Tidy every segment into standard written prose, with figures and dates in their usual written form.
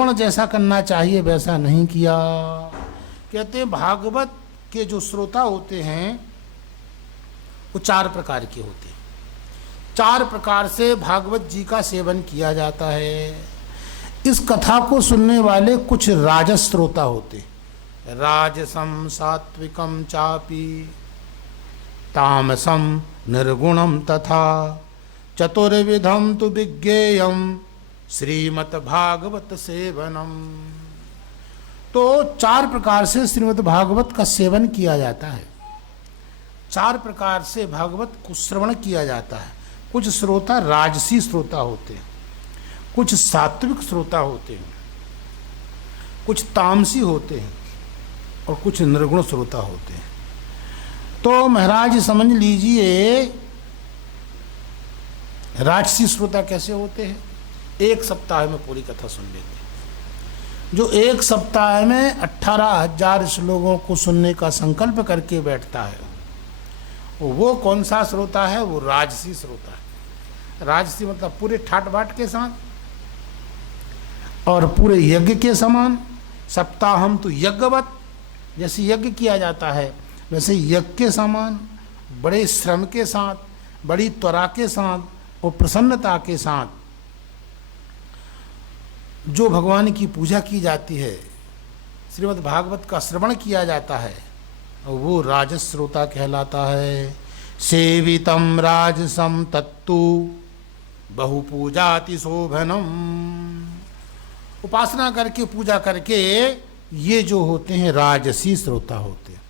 श्रवण जैसा करना चाहिए वैसा नहीं किया। कहते हैं भागवत के जो श्रोता होते हैं वो 4 प्रकार के होते हैं। 4 प्रकार से भागवत जी का सेवन किया जाता है। इस कथा को सुनने वाले कुछ राजस श्रोता होते, राजसम सात्विकम चापि तामसम निर्गुणम तथा चतुर्विधम तु विज्ञेयम श्रीमद् भागवत सेवनम। तो 4 प्रकार से श्रीमद् भागवत का सेवन किया जाता है। 4 प्रकार से भागवत को श्रवण किया जाता है। कुछ श्रोता राजसी श्रोता होते हैं, कुछ सात्विक श्रोता होते हैं, कुछ तामसी होते हैं और कुछ निर्गुण श्रोता होते हैं। तो महाराज समझ लीजिए राजसी श्रोता कैसे होते हैं। 1 सप्ताह में पूरी कथा सुन लेते हैं। जो 1 सप्ताह में 18,000 श्लोकों को सुनने का संकल्प करके बैठता है वो कौन सा श्रोता है? वो राजसी श्रोता है। राजसी मतलब पूरे ठाट बाट के साथ और पूरे यज्ञ के समान। सप्ताहम तो यज्ञवत, जैसे यज्ञ किया जाता है वैसे यज्ञ के समान, बड़े श्रम के साथ, बड़ी त्वरा के साथ और प्रसन्नता के साथ जो भगवान की पूजा की जाती है, श्रीमद् भागवत का श्रवण किया जाता है, वो राजस श्रोता कहलाता है। सेवितम राजसम तत्तु बहुपूजाति शोभनम। उपासना करके पूजा करके ये जो होते हैं राजसी श्रोता होते हैं।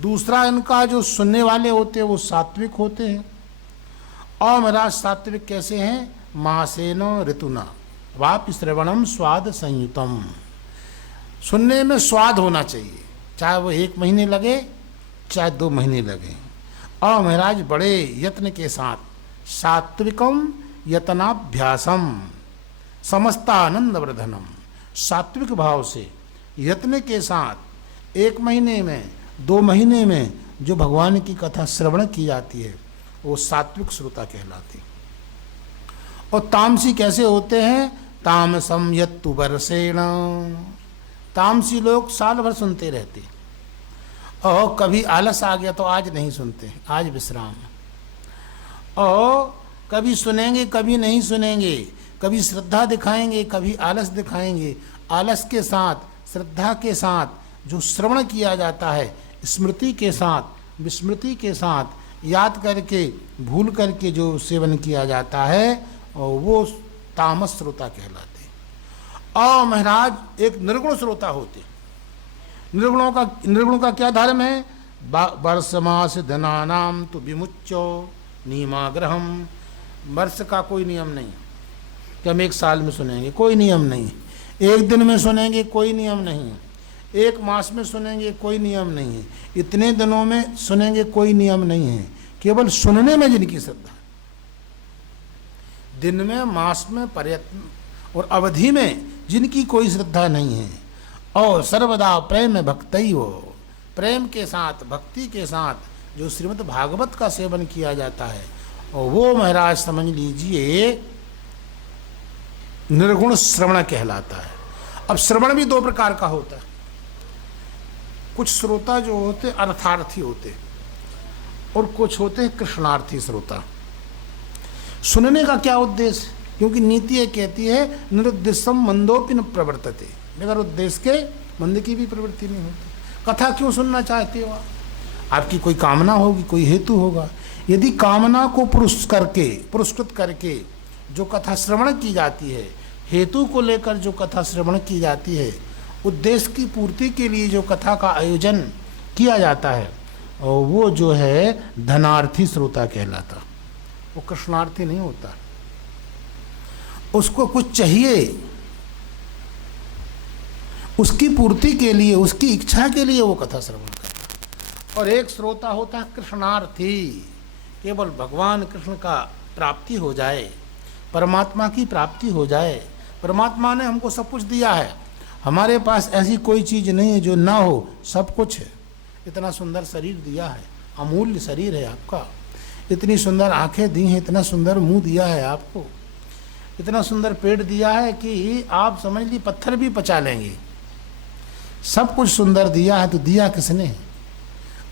दूसरा इनका जो सुनने वाले होते हैं वो सात्विक होते हैं। और महाराज सात्विक कैसे हैं? मासेन ऋतुना वापि श्रवणम स्वाद संयुतम। सुनने में स्वाद होना चाहिए, चाहे वो 1 महीने लगे चाहे 2 महीने लगे। और महाराज बड़े यत्न के साथ, सात्विकम यतनाभ्यासम समस्तानंद वर्धनम। सात्विक भाव से यत्न के साथ 1 महीने में 2 महीने में जो भगवान की कथा श्रवण की जाती है वो सात्विक श्रोता कहलाती। और तामसी कैसे होते हैं? तामसम यत्तु वर्षेण। तामसी लोग साल भर सुनते रहते और कभी आलस आ गया तो आज नहीं सुनते, आज विश्राम। और कभी सुनेंगे कभी नहीं सुनेंगे, कभी श्रद्धा दिखाएंगे कभी आलस दिखाएंगे। आलस के साथ श्रद्धा के साथ जो श्रवण किया जाता है, स्मृति के साथ विस्मृति के साथ याद करके भूल करके जो सेवन किया जाता है और वो तामस श्रोता कहलाते। और महाराज एक निर्गुण श्रोता होते। निर्गुणों का क्या धर्म है? वर्ष मास धनानाम तो विमुच्यो नियमाग्रहम। वर्ष का कोई नियम नहीं कि हम 1 साल में सुनेंगे, कोई नियम नहीं। 1 दिन में सुनेंगे, कोई नियम नहीं। 1 मास में सुनेंगे, कोई नियम नहीं है। इतने दिनों में सुनेंगे, कोई नियम नहीं है। केवल सुनने में जिनकी श्रद्धा, दिन में, मास में, प्रयत्न और अवधि में जिनकी कोई श्रद्धा नहीं है। और सर्वदा प्रेम भक्ति हो, प्रेम के साथ भक्ति के साथ जो श्रीमद् भागवत का सेवन किया जाता है और वो महाराज समझ लीजिए निर्गुण श्रवण कहलाता है। अब श्रवण भी 2 प्रकार का होता है। कुछ श्रोता जो होते अर्थार्थी होते और कुछ होते हैं कृष्णार्थी श्रोता। सुनने का क्या उद्देश्य? क्योंकि नीति ये कहती है निरुद्देश्यम मंदोपि न प्रवर्तते। बगैर उद्देश्य के मंद की भी प्रवृत्ति नहीं होती। कथा क्यों सुनना चाहते हो आप? आपकी कोई कामना होगी, कोई हेतु होगा। यदि कामना को पुरस्कृत करके जो कथा श्रवण की जाती है, हेतु को लेकर जो कथा श्रवण की जाती है, उद्देश्य की पूर्ति के लिए जो कथा का आयोजन किया जाता है, और वो जो है धनार्थी श्रोता कहलाता। वो कृष्णार्थी नहीं होता। उसको कुछ चाहिए, उसकी पूर्ति के लिए, उसकी इच्छा के लिए वो कथा श्रवण करता। और एक श्रोता होता है कृष्णार्थी, केवल भगवान कृष्ण का प्राप्ति हो जाए, परमात्मा की प्राप्ति हो जाए। परमात्मा ने हमको सब कुछ दिया है, हमारे पास ऐसी कोई चीज़ नहीं है जो ना हो, सब कुछ है। इतना सुंदर शरीर दिया है, अमूल्य शरीर है आपका। इतनी सुंदर आंखें दी हैं, इतना सुंदर मुंह दिया है आपको। इतना सुंदर पेड़ दिया है कि आप समझ ली पत्थर भी पचा लेंगे। सब कुछ सुंदर दिया है, तो दिया किसने?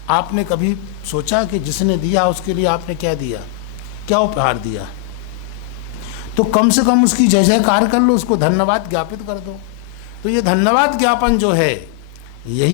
आपने कभी सोचा कि जिसने दिया उसके लिए आपने क्या दिया, क्या उपहार दिया? तो कम से कम उसकी जय जयकार कर लो, उसको धन्यवाद ज्ञापित कर दो। तो ये धन्यवाद ज्ञापन जो है, यही